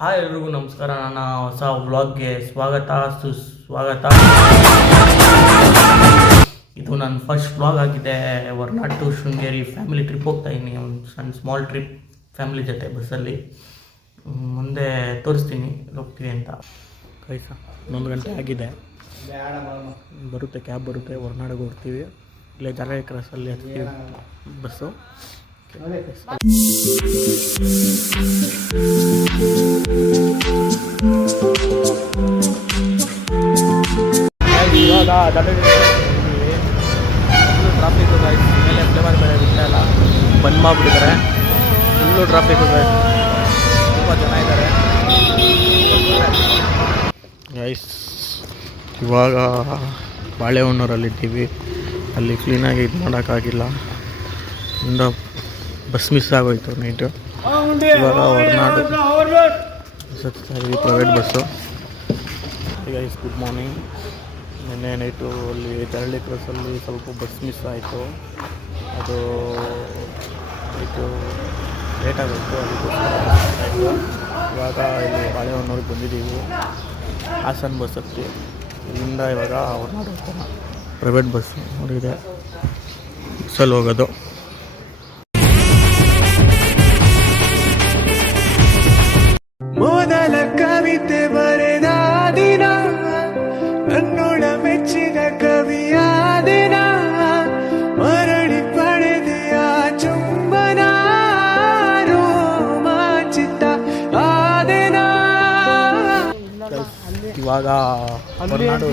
Hi ಎಲ್ರಿಗೂ ನಮಸ್ಕಾರ. ನನ್ನ ಹೊಸ ವ್ಲಾಗ್ಗೆ ಸ್ವಾಗತ ಸುಸ್ವಾಗತ. ಇದು ನನ್ನ ಫಸ್ಟ್ ವ್ಲಾಗ್ ಆಗಿದೆ. Horanadu to Sringeri family trip ಹೋಗ್ತಾ ಇದ್ದೀನಿ. ಒಂದು ಸಣ್ಣ ಸ್ಮಾಲ್ ಟ್ರಿಪ್ ಫ್ಯಾಮಿಲಿ ಜೊತೆ ಬಸ್ಸಲ್ಲಿ. ಮುಂದೆ ತೋರಿಸ್ತೀನಿ ಹೋಗ್ತೀವಿ ಅಂತ. ಕೈಸ 1 ಗಂಟೆ ಆಗಿದೆ, ಬರುತ್ತೆ ಕ್ಯಾಬ್ ಬರುತ್ತೆ, ಹೊರನಾಡಿಗೆ ಹೋಗ್ತೀವಿ. ಇಲ್ಲೇ ಜಾಲಹಳ್ಳಿ ಕ್ರಾಸಲ್ಲಿ ಹತ್ತೀವಿ ಬಸ್ಸು. ಇವಾಗ ಫುಲ್ಲು ಟ್ರಾಫಿಕ್ಕು ಗೈಸ್. ಮೇಲೆ ಫ್ಲೇವರ್ ಬೇರೆ ಬಿಟ್ಟಲ್ಲ, ಬಂದ್ ಮಾಡಿಬಿಟ್ಟಿದ್ದಾರೆ. ಫುಲ್ಲು ಟ್ರಾಫಿಕ್ಕು ಗೈಸ್, ತುಂಬ ಜನ ಇದ್ದಾರೆ ಗೈಸ್. ಇವಾಗ ಬಾಳೆಹೊನ್ನೂರಲ್ಲಿದ್ದೀವಿ. ಅಲ್ಲಿ ಕ್ಲೀನಾಗಿ ಇದು ಮಾಡೋಕ್ಕಾಗಿಲ್ಲ, ಇಂದ ಬಸ್ ಮಿಸ್ ಆಗೋಯ್ತು ನೈಟು. ಇವಾಗ Horanadu private bus. Guys good morning. ನಿನ್ನೆ ನೈಟು ಅಲ್ಲಿ ಜಾಲಹಳ್ಳಿ ಕ್ರಾಸಲ್ಲಿ ಸ್ವಲ್ಪ ಬಸ್ ಮಿಸ್ ಆಯಿತು. ಅದು ನೈಟು ಲೇಟಾಗೋಯ್ತು, ಅದಕ್ಕೋಸ್ಕರ ಇವಾಗ ಇಲ್ಲಿ ಬಾಳೆಹೊನ್ನೂರಿಗೆ ಬಂದಿದ್ದೀವಿ. ಹಾಸನ ಬಸ್ ಹತ್ತಿ ಇಲ್ಲಿಂದ ಇವಾಗ ಹೊರನಾಡು ಹೋಗ್ತಾನೆ. ಪ್ರೈವೇಟ್ ಬಸ್ಸು ನೋಡಿದೆ, ಬಸ್ಸಲ್ಲಿ ಹೋಗೋದು. ಮೊದಲ ಕವಿತೆ ಬರೆದ ದಿನ, ನನ್ನೊಳ ಮೆಚ್ಚಿದ ಕವಿಯ ದಿನ, ಮರಳಿ ಪಡೆದೆಯ ಚುಂಬನ, ರೋಮಾಂಚಿತ ಆದಿನ. ಇವಾಗ ಹೊರನಾಡು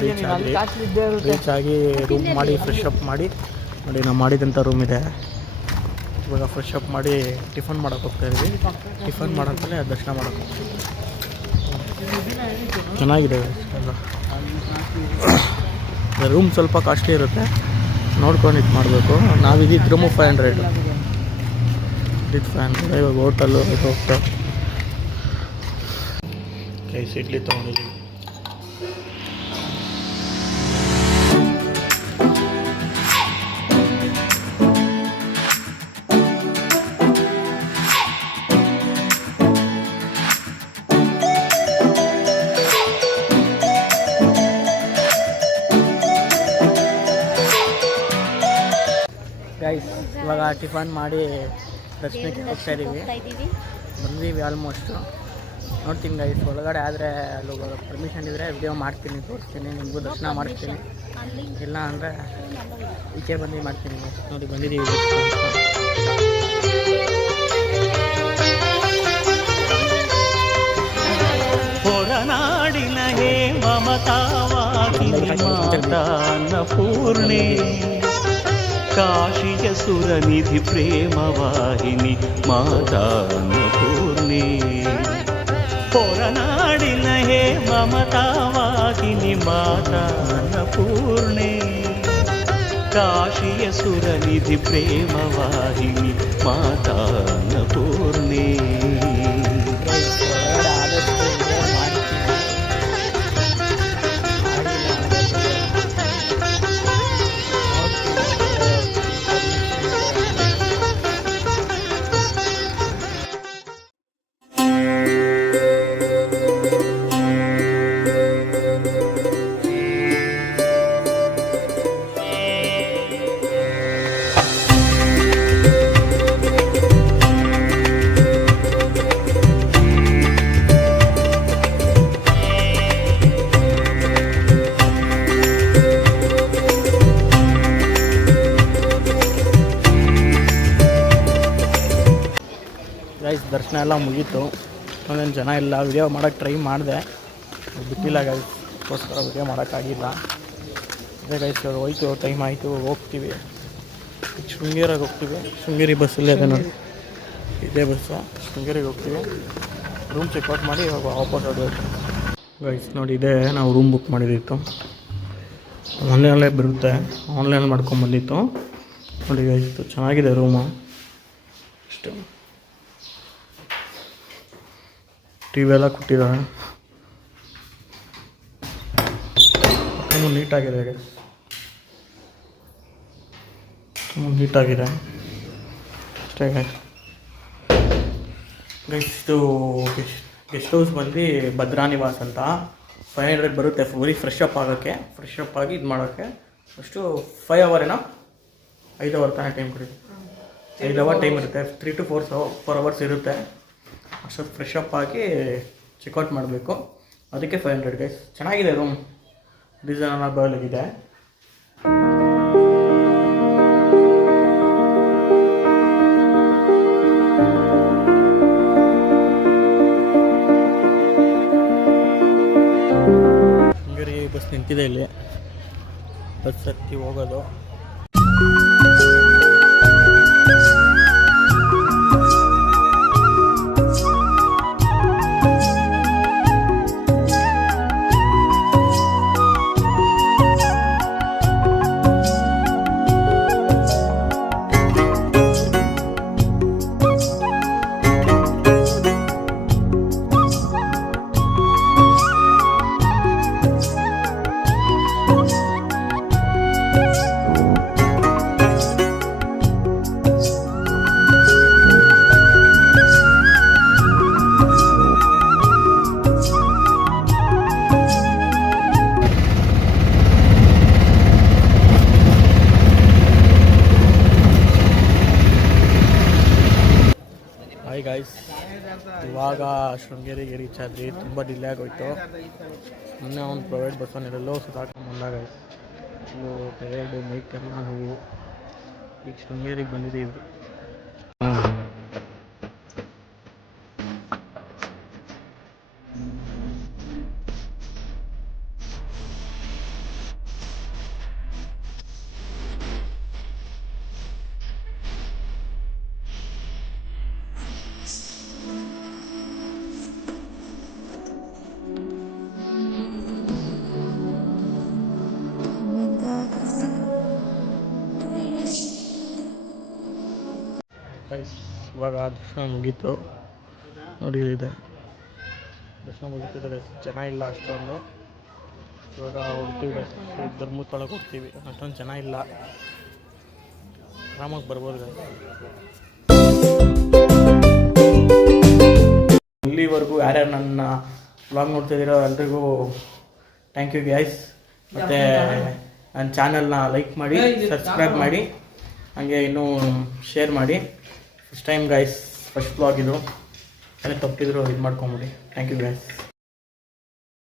ರೀಚ್ ಆಗಿ ರೂಮ್ ಮಾಡಿ ಫ್ರೆಶ್ ಅಪ್ ಮಾಡಿ ನೋಡಿ. ನಾವು ಮಾಡಿದಂಥ ರೂಮ್ ಇದೆ. ಇವಾಗ ಫ್ರೆಶ್ ಅಪ್ ಮಾಡಿ ಟಿಫನ್ ಮಾಡೋಕ್ಕೆ ಹೋಗ್ತಾಯಿದ್ವಿ. ಟಿಫನ್ ಮಾಡೋಂತಲೇ ದರ್ಶನ ಮಾಡೋಕ್ಕೆ ಹೋಗ್ತೀವಿ. ಚೆನ್ನಾಗಿದೆ ಎಲ್ಲ. ರೂಮ್ ಸ್ವಲ್ಪ ಕಾಸ್ಟ್ಲಿ ಇರುತ್ತೆ, ನೋಡ್ಕೊಂಡು ಇದು ಮಾಡಬೇಕು. ನಾವಿದ್ದಿದ್ದು ರೂಮು 500. ಇದು 500. ಇವಾಗ ಹೋಟೆಲ್ಲು ಇದು ಹೋಗ್ತಾ ರೈಸ್ ಇಡ್ಲಿ ತೊಗೊಂಡಿದ್ದೀವಿ. ಗೈಸ್ ಇವಾಗ ಟಿಫನ್ ಮಾಡಿ ದರ್ಶನಕ್ಕೆ ಹೋಗ್ತಾ ಇದ್ದೀವಿ. ಬಂದೀವಿ ಆಲ್ಮೋಸ್ಟು. ನೋಡ್ತೀನಿ ಗೈಸ್, ಒಳಗಡೆ ಆದರೆ ಅಲ್ಲಿ ಪರ್ಮಿಷನ್ ಇದ್ದರೆ ವಿಡಿಯೋ ಮಾಡ್ತೀನಿ, ತೋರಿಸ್ತೀನಿ, ನಿಮಗೂ ದರ್ಶನ ಮಾಡ್ತೀನಿ. ಇಲ್ಲ ಅಂದರೆ ಈಚೆ ಬಂದು ಮಾಡ್ತೀನಿ. ನೋಡಿ ಬಂದಿದ್ದೀವಿ. ಹೊರನಾಡಿನ ಹೇ ಮಮತಾವಾಹಿನಿ ಮಾತಾ ಅನ್ನಪೂರ್ಣೆ, ಕಾಶಿಯ ಸುರನಿಧಿ ಪ್ರೇಮವಾಹಿನಿ ಮಾತಾ ಅನ್ನಪೂರ್ಣೆ. ಹೊರನಾಡಿನ ಹೇ ಮಮತಾವಾಹಿನಿ ಮಾತಾ ಅನ್ನಪೂರ್ಣೆ, ಕಾಶಿಯ ಸುರನಿಧಿ ಪ್ರೇಮವಾಹಿನಿ ಮಾತಾ ಅನ್ನಪೂರ್ಣೆ. ಗೈಸ್ ದರ್ಶನ ಎಲ್ಲ ಮುಗೀತು. ಒಂದೇನು ಜನ ಇಲ್ಲ. ವಿಡಿಯೋ ಮಾಡೋಕ್ಕೆ ಟ್ರೈ ಮಾಡಿದೆ, ಬಿಟ್ಟಿಲ್ಲ ಗೈಸ್, ಅದಕ್ಕೋಸ್ಕರ ವಿಡಿಯೋ ಮಾಡೋಕ್ಕಾಗಿಲ್ಲ. ಅದೇ ಗೈಸ್ ಇವಾಗ ಹೋಯ್ತು, ಟೈಮ್ ಆಯಿತು, ಹೋಗ್ತೀವಿ. ಶೃಂಗೇರಿಗೆ ಹೋಗ್ತೀವಿ. ಶೃಂಗೇರಿ ಬಸ್ಸಲ್ಲೇ ಅದೇ ನೋಡಿ, ಇದೇ ಬಸ್ಸು. ಶೃಂಗೇರಿಗೆ ಹೋಗ್ತೀವಿ. ರೂಮ್ ಚೆಕ್ಔಟ್ ಮಾಡಿ ಇವಾಗ ವಾಪಸ್ ಹೊರಡಬೇಕು ಗೈಸ್. ನೋಡಿ ಇದೇ ನಾವು ರೂಮ್ ಬುಕ್ ಮಾಡಿದ್ದಿತ್ತು, ಆನ್ಲೈನಲ್ಲೇ ಬರುತ್ತೆ. ಆನ್ಲೈನಲ್ಲಿ ಮಾಡ್ಕೊಂಬಂದಿತ್ತು ನೋಡಿ ಗೈಸ್. ಚೆನ್ನಾಗಿದೆ ರೂಮು. ಅಷ್ಟೇ, ಟಿ ವಿ ಎಲ್ಲ ಕೊಟ್ಟಿದ್ದಾರೆ. ತುಂಬ ನೀಟಾಗಿದೆ ಗೈಸ್, ತುಂಬ ನೀಟಾಗಿದೆ ಅಷ್ಟೇ ಗೈಸ್. ಇದು ಗೆಸ್ಟ್ ಹೌಸ್ ಬಂದು ಭದ್ರಾ ನಿವಾಸ್ ಅಂತ 500 ಬರುತ್ತೆ ಬರೀ ಫ್ರೆಶ್ ಅಪ್ ಆಗೋಕ್ಕೆ, ಫ್ರೆಶ್ ಅಪ್ ಆಗಿ ಇದು ಮಾಡೋಕ್ಕೆ. ಅಷ್ಟು 5 ಅವರ್ ಏನೋ 5 ಅವರ್ ತಾನೇ ಟೈಮ್ ಕೊಡಿ, 5 ಅವರ್ ಟೈಮ್ ಇರುತ್ತೆ. 3 to 4 ಅವರ್ಸ್ ಇರುತ್ತೆ. ಅಷ್ಟೊತ್ತು ಫ್ರೆಶ್ ಅಪ್ ಆಗಿ ಚೆಕ್ಔಟ್ ಮಾಡಬೇಕು. ಅದಕ್ಕೆ 500 ಗೈಸ್. ಚೆನ್ನಾಗಿದೆ ರೂಮ್, ರೀಸನಬಲ್ ಆಗಿದೆ. ಹಂಗರಿ ಬಸ್ ನಿಂತಿದೆ ಇಲ್ಲಿ, ಬಸ್ ಹತ್ತಿ ಹೋಗೋದು. ಹಾಯ್ ಗಾಯ್ಸ್, ಇವಾಗ ಶೃಂಗೇರಿಗೆ ರೀಚ್ ಆದ್ರಿ. ತುಂಬ ಡಿಲೇ ಆಗೋಯ್ತು. ಮೊನ್ನೆ ಒಂದು ಪ್ರೈವೇಟ್ ಬಸ್ಸನ್ನೆಲ್ಲೋ ಸುತ್ತಾಡ್ಕೊಂಡು ಬಂದಾಗ ಇದು ಟೈರ್ಡು ಮೈಕೆಲ್ಲ ನೋವು. ಈಗ ಶೃಂಗೇರಿಗೆ ಬಂದಿದ್ದೀವಿ. ಇವಾಗ ದರ್ಶನ ಮುಗೀತು ನೋಡಿ, ಇದೆ ದರ್ಶನ ಮುಗೀತಿದ್ದಾರೆ. ಚೆನ್ನಾಗಿಲ್ಲ ಅಷ್ಟೊಂದು. ಇವಾಗ ಹೋಗ್ತೀವಿ ಧರ್ಮಸ್ಥಳಕ್ಕೆ ಹೋಗ್ತೀವಿ. ಅಷ್ಟೊಂದು ಚೆನ್ನಾಗಿಲ್ಲ, ಆರಾಮಾಗಿ ಬರ್ಬೋದು. ಇಲ್ಲಿವರೆಗೂ ಯಾರ್ಯಾರು ನನ್ನ ವ್ಲಾಗ್ ನೋಡ್ತಿದ್ದೀರೋ ಎಲ್ರಿಗೂ ಥ್ಯಾಂಕ್ ಯು ಗೈಸ್. ಮತ್ತು ನನ್ನ ಚಾನಲ್ನ ಲೈಕ್ ಮಾಡಿ, ಸಬ್ಸ್ಕ್ರೈಬ್ ಮಾಡಿ, ಹಾಗೆ ಇನ್ನೂ ಶೇರ್ ಮಾಡಿ. First time guys, first vlog ಇದು. ಏನೇ ತಪ್ಪಿದ್ರು ಇದು ಮಾಡ್ಕೊಂಬಿಡಿ. Thank you guys.